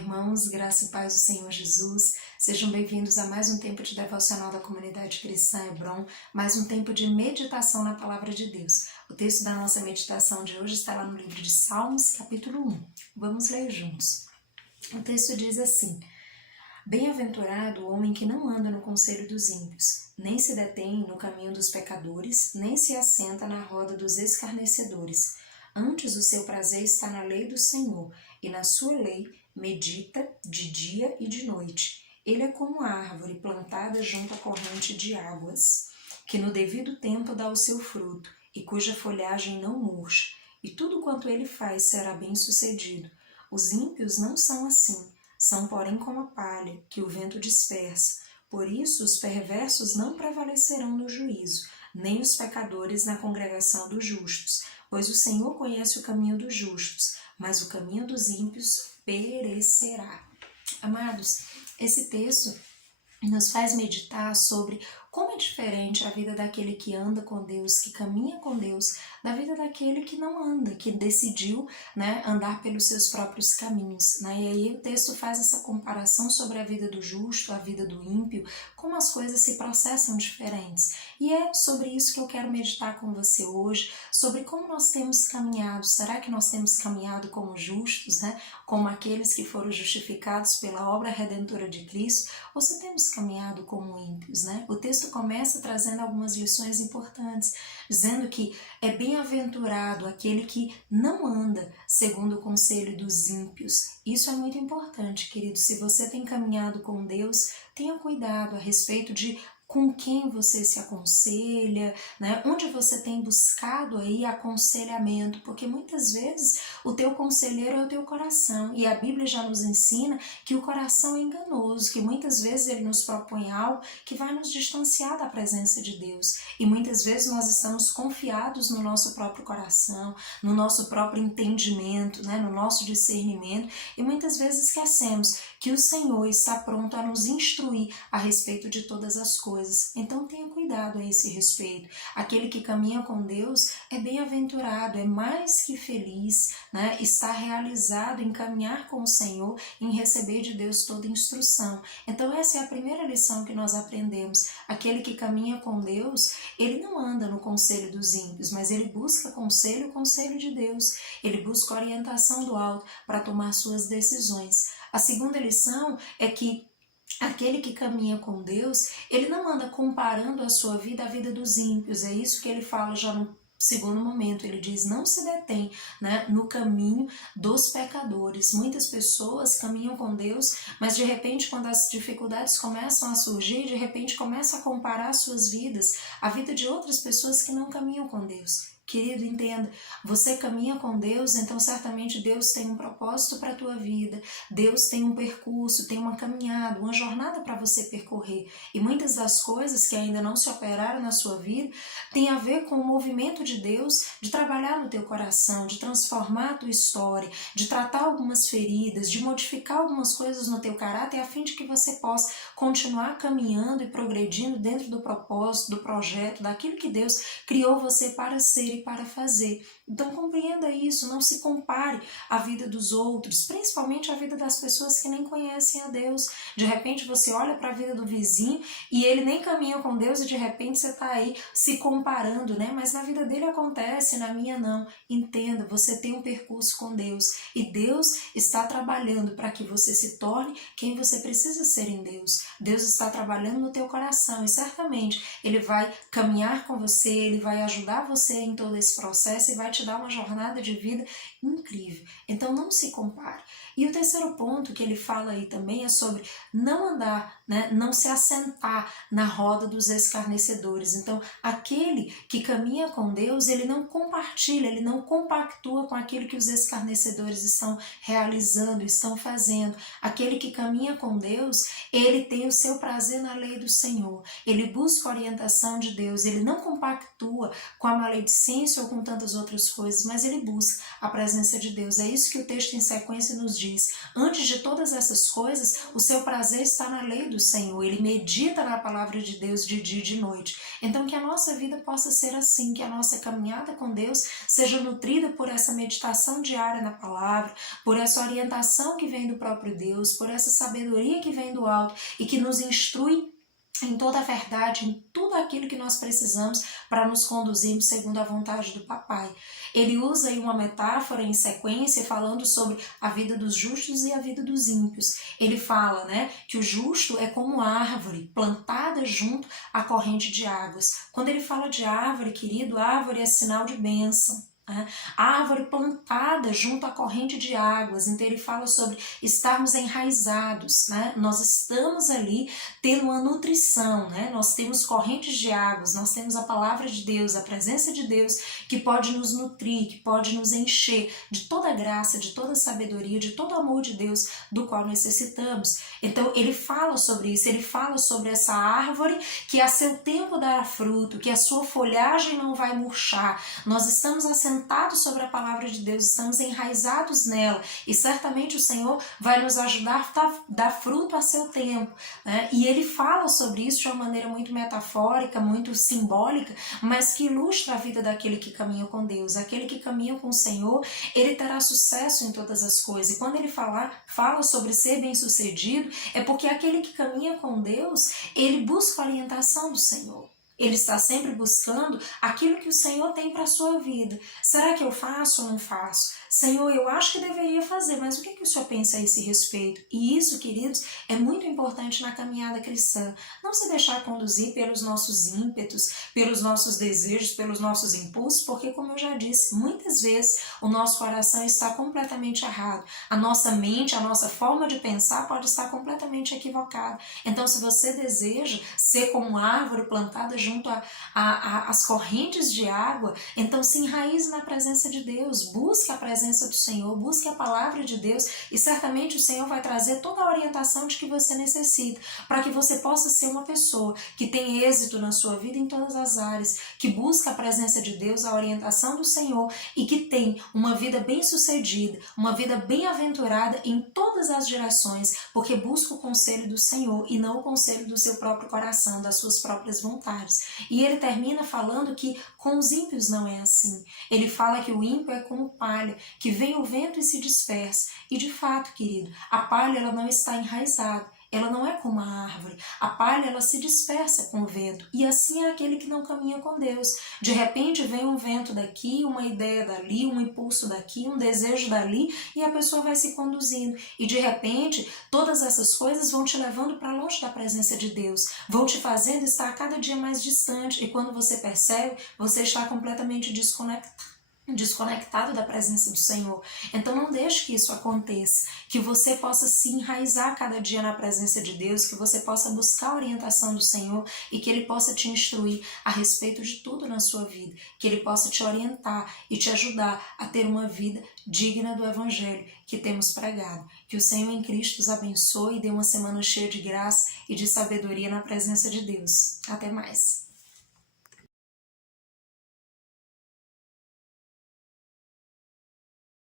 irmãos, graça e paz do Senhor Jesus. Sejam bem-vindos a mais um tempo de devocional da comunidade cristã Hebron, mais um tempo de meditação na palavra de Deus. O texto da nossa meditação de hoje está lá no livro de Salmos, capítulo 1. Vamos ler juntos. O texto diz assim: Bem-aventurado o homem que não anda no conselho dos ímpios, nem se detém no caminho dos pecadores, nem se assenta na roda dos escarnecedores. Antes o seu prazer está na lei do Senhor, e na sua lei medita de dia e de noite. Ele é como a árvore plantada junto à corrente de águas, que no devido tempo dá o seu fruto, e cuja folhagem não murcha, e tudo quanto ele faz será bem-sucedido. Os ímpios não são assim, são porém como a palha, que o vento dispersa. Por isso os perversos não prevalecerão no juízo, nem os pecadores na congregação dos justos. Pois o Senhor conhece o caminho dos justos, mas o caminho dos ímpios perecerá. Amados, esse texto nos faz meditar sobre como é diferente a vida daquele que anda com Deus, que caminha com Deus, da vida daquele que não anda, que decidiu, andar pelos seus próprios caminhos. E aí o texto faz essa comparação sobre a vida do justo, a vida do ímpio, como as coisas se processam diferentes. E é sobre isso que eu quero meditar com você hoje, sobre como nós temos caminhado. Será que nós temos caminhado como justos, como aqueles que foram justificados pela obra redentora de Cristo, ou se temos caminhado como ímpios, O texto começa trazendo algumas lições importantes, dizendo que é bem-aventurado aquele que não anda segundo o conselho dos ímpios. Isso é muito importante, querido. Se você tem caminhado com Deus, tenha cuidado a respeito de com quem você se aconselha, onde você tem buscado aí aconselhamento, porque muitas vezes o teu conselheiro é o teu coração, e a Bíblia já nos ensina que o coração é enganoso, que muitas vezes ele nos propõe algo que vai nos distanciar da presença de Deus, e muitas vezes nós estamos confiados no nosso próprio coração, no nosso próprio entendimento, no nosso discernimento, e muitas vezes esquecemos que o Senhor está pronto a nos instruir a respeito de todas as coisas. Então tenha cuidado a esse respeito. Aquele que caminha com Deus é bem-aventurado, é mais que feliz, está realizado em caminhar com o Senhor, em receber de Deus toda instrução. Então essa é a primeira lição que nós aprendemos. Aquele que caminha com Deus, ele não anda no conselho dos ímpios, mas ele busca o conselho de Deus. Ele busca orientação do alto para tomar suas decisões. A segunda lição é que aquele que caminha com Deus, ele não anda comparando a sua vida à vida dos ímpios. É isso que ele fala já no segundo momento. Ele diz, não se detém no caminho dos pecadores. Muitas pessoas caminham com Deus, mas de repente quando as dificuldades começam a surgir, de repente começam a comparar suas vidas à vida de outras pessoas que não caminham com Deus. Querido, entenda, você caminha com Deus, então certamente Deus tem um propósito para a tua vida, Deus tem um percurso, tem uma caminhada, uma jornada para você percorrer. E muitas das coisas que ainda não se operaram na sua vida tem a ver com o movimento de Deus de trabalhar no teu coração, de transformar a tua história, de tratar algumas feridas, de modificar algumas coisas no teu caráter, a fim de que você possa continuar caminhando e progredindo dentro do propósito, do projeto, daquilo que Deus criou você para ser e para fazer. Então compreenda isso, não se compare à vida dos outros, principalmente à vida das pessoas que nem conhecem a Deus. De repente você olha para a vida do vizinho e ele nem caminha com Deus e de repente você está aí se comparando, mas na vida dele acontece, na minha não. Entenda, você tem um percurso com Deus e Deus está trabalhando para que você se torne quem você precisa ser em Deus. Deus está trabalhando no teu coração e certamente Ele vai caminhar com você, Ele vai ajudar você em todo esse processo e vai te dar uma jornada de vida incrível. Então não se compare. E o terceiro ponto que ele fala aí também é sobre não andar, não se assentar na roda dos escarnecedores. Então aquele que caminha com Deus, ele não compartilha, ele não compactua com aquilo que os escarnecedores estão realizando, estão fazendo. Aquele que caminha com Deus, ele tem o seu prazer na lei do Senhor. Ele busca a orientação de Deus, ele não compactua com a maledicência ou com tantas outras coisas, mas ele busca a presença de Deus. É isso que o texto em sequência nos diz, antes de todas essas coisas, o seu prazer está na lei do Senhor, ele medita na palavra de Deus de dia e de noite. Então que a nossa vida possa ser assim, que a nossa caminhada com Deus seja nutrida por essa meditação diária na palavra, por essa orientação que vem do próprio Deus, por essa sabedoria que vem do alto e que nos instrui em toda a verdade, em tudo aquilo que nós precisamos para nos conduzirmos segundo a vontade do Papai. Ele usa aí uma metáfora em sequência falando sobre a vida dos justos e a vida dos ímpios. Ele fala, né, que o justo é como árvore plantada junto à corrente de águas. Quando ele fala de árvore, querido, árvore é sinal de bênção. A árvore plantada junto à corrente de águas, então ele fala sobre estarmos enraizados, né? Nós estamos ali tendo uma nutrição, né? Nós temos correntes de águas, nós temos a palavra de Deus, a presença de Deus que pode nos nutrir, que pode nos encher de toda a graça, de toda a sabedoria, de todo o amor de Deus do qual necessitamos. Então ele fala sobre isso, ele fala sobre essa árvore que a seu tempo dará fruto, que a sua folhagem não vai murchar. Nós estamos assentados sobre a palavra de Deus, estamos enraizados nela e certamente o Senhor vai nos ajudar a dar fruto a seu tempo, né? E ele fala sobre isso de uma maneira muito metafórica, muito simbólica, mas que ilustra a vida daquele que caminha com Deus. Aquele que caminha com o Senhor, ele terá sucesso em todas as coisas. E quando ele fala sobre ser bem-sucedido, é porque aquele que caminha com Deus, ele busca a orientação do Senhor. Ele está sempre buscando aquilo que o Senhor tem para a sua vida. Será que eu faço ou não faço? Senhor, eu acho que deveria fazer, mas o que o Senhor pensa a esse respeito? E isso, queridos, é muito importante na caminhada cristã. Não se deixar conduzir pelos nossos ímpetos, pelos nossos desejos, pelos nossos impulsos, porque, como eu já disse, muitas vezes o nosso coração está completamente errado. A nossa mente, a nossa forma de pensar pode estar completamente equivocada. Então, se você deseja ser como uma árvore plantada junto às correntes de água, então se enraize na presença de Deus, busque a presença do Senhor, busque a palavra de Deus e certamente o Senhor vai trazer toda a orientação de que você necessita, para que você possa ser uma pessoa que tem êxito na sua vida em todas as áreas, que busca a presença de Deus, a orientação do Senhor e que tem uma vida bem-sucedida, uma vida bem-aventurada em todas as direções, porque busca o conselho do Senhor e não o conselho do seu próprio coração, das suas próprias vontades. E ele termina falando que com os ímpios não é assim. Ele fala que o ímpio é como palha, que vem o vento e se dispersa. E de fato, querido, a palha ela não está enraizada, ela não é como a árvore. A palha ela se dispersa com o vento. E assim é aquele que não caminha com Deus. De repente vem um vento daqui, uma ideia dali, um impulso daqui, um desejo dali, e a pessoa vai se conduzindo. E de repente, todas essas coisas vão te levando para longe da presença de Deus, vão te fazendo estar cada dia mais distante. E quando você percebe, você está completamente desconectado da presença do Senhor. Então não deixe que isso aconteça, que você possa se enraizar cada dia na presença de Deus, que você possa buscar a orientação do Senhor e que Ele possa te instruir a respeito de tudo na sua vida, que Ele possa te orientar e te ajudar a ter uma vida digna do Evangelho que temos pregado. Que o Senhor em Cristo os abençoe e dê uma semana cheia de graça e de sabedoria na presença de Deus. Até mais!